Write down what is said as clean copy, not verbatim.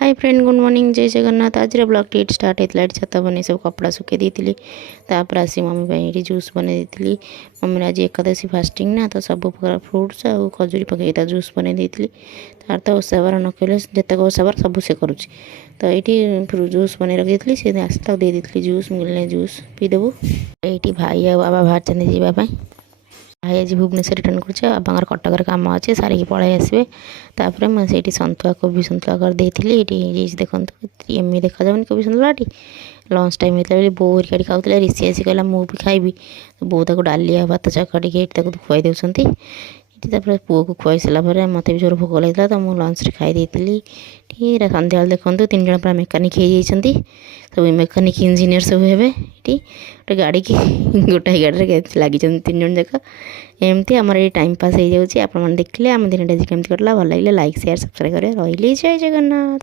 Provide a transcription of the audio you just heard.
Hi friend good morning जय जगन्नाथ। आज blog T start होता है छात बन सब कपड़ा सुखे दी तापर आसी मम्मी ये जूस बन दी। मम्मी आज एकादशी फास्टिंग ना तो सब प्रकार फ्रुट्स और खजूरी पकई जूस बन दी तार तो ओसाबार न कहले जितक ओसाबार सब से करुच्ची तो ये जूस बन रखी सी आसता दे दी जूस मिलने जूस पीदेबू। ये भाई आ बाबा बाहर जावाई भाई आज भुवनेश्वर रिटर्न कर कटक कम अच्छे सारिकी पलि आसवे तापर मुझे सतुआ कोबी सतुआ कर देखो एमि देखा जाऊनि कोबी सतुआटी लंच टाइम होता है बो हरिका खाऊे ऋषि आसी कहला मुझे खाइबी बो ताको डालिया भात चकटी खुआई देती पुओ को खुआई सारापर मत भी जोर भोक लगा तो मुझे लंच खाई ठीक सन्ध्या देखो तीन जन पूरा मेकानिक हो जाती सब मेकानिक इंजीनियर सब हे ये गोटे गाड़ी की गोटाए गाड़ी लगी तीन जन जाक एमती आम ये टाइम पास हो जाए। आप देखिले आम दिन आज कमी कटला भल लगे लाइक शेयर सब्सक्राइब करें। रही जय जगन्नाथ।